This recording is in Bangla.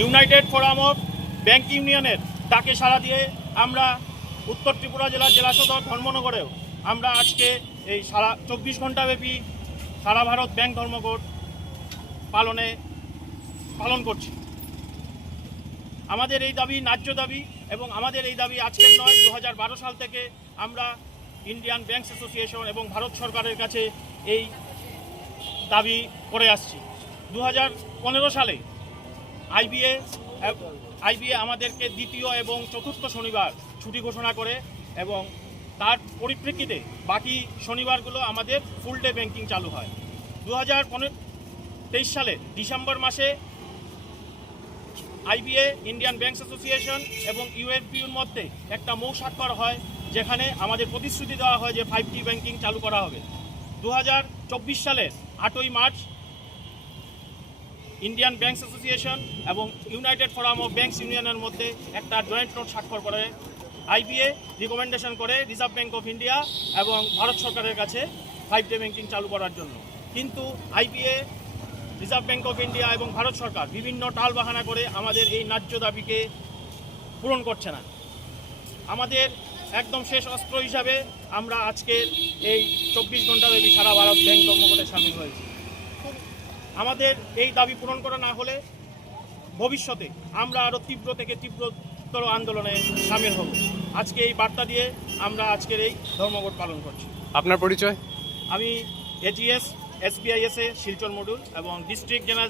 ইউনাইটেড ফোরাম অফ ব্যাংক ইউনিয়নের ডাকে সাড়া দিয়ে আমরা উত্তর ত্রিপুরা জেলার জেলা সদর ধর্মনগরেও আমরা আজকে এই সারা চব্বিশ ঘন্টাব্যাপী সারা ভারত ব্যাংক ধর্মঘট পালনে, পালন করছি। আমাদের এই দাবি ন্যায্য দাবি এবং আমাদের এই দাবি আজকের নয় দু হাজার সাল থেকে আমরা ইন্ডিয়ান ব্যাংকস অ্যাসোসিয়েশন এবং ভারত সরকারের কাছে এই দাবি করে আসছি। দু হাজার পনেরো সালে আইবিএ আইবিএ আমাদেরকে দ্বিতীয় এবং চতুর্থ শনিবার ছুটি ঘোষণা করে এবং তার পরিপ্রেক্ষিতে বাকি শনিবারগুলো আমাদের ফুল ডে ব্যাংকিং চালু হয়। দু হাজার তেইশ সালে ডিসেম্বর মাসে আইবিএ, ইন্ডিয়ান ব্যাংকস অ্যাসোসিয়েশন এবং ইউএনপিউর মধ্যে একটা মৌ স্বাক্ষর হয়, যেখানে আমাদের প্রতিশ্রুতি দেওয়া হয় যে ফাইভ টি ব্যাংকিং চালু করা হবে। দু হাজার চব্বিশ সালের আটই মার্চ ইন্ডিয়ান ব্যাংকস অ্যাসোসিয়েশন এবং ইউনাইটেড ফোরাম অফ ব্যাংকস ইউনিয়নের মধ্যে একটা জয়েন্ট নোট স্বাক্ষর করে আইবিএ রিকমেন্ডেশন করে রিজার্ভ ব্যাঙ্ক অফ ইন্ডিয়া এবং ভারত সরকারের কাছে ফাইভ ডে ব্যাংকিং চালু করার জন্য। কিন্তু IBA reserve bank of India এবং ভারত সরকার বিভিন্ন টাল বাহানা করে আমাদের এই ন্যায্য দাবিকে পূরণ করছে না। আমাদের একদম শেষ অস্ত্র হিসাবে আমরা আজকের এই চব্বিশ ঘণ্টা ঘন্টাব্যাপী সারা ভারত ব্যাংক ধর্মঘটে সামিল হয়েছি আমাদের এই দাবি পূরণ করা না হলে ভবিষ্যতে আমরা আরও তীব্র থেকে তীব্রতর আন্দোলনে সামিল হব। আজকে এই বার্তা দিয়ে আমরা আজকের এই ধর্মঘট পালন করছি। আপনার পরিচয়? আমি এজিএস এসবিআইএসএ শিলচর মডুল এবং ডিস্ট্রিক্ট জেনারেল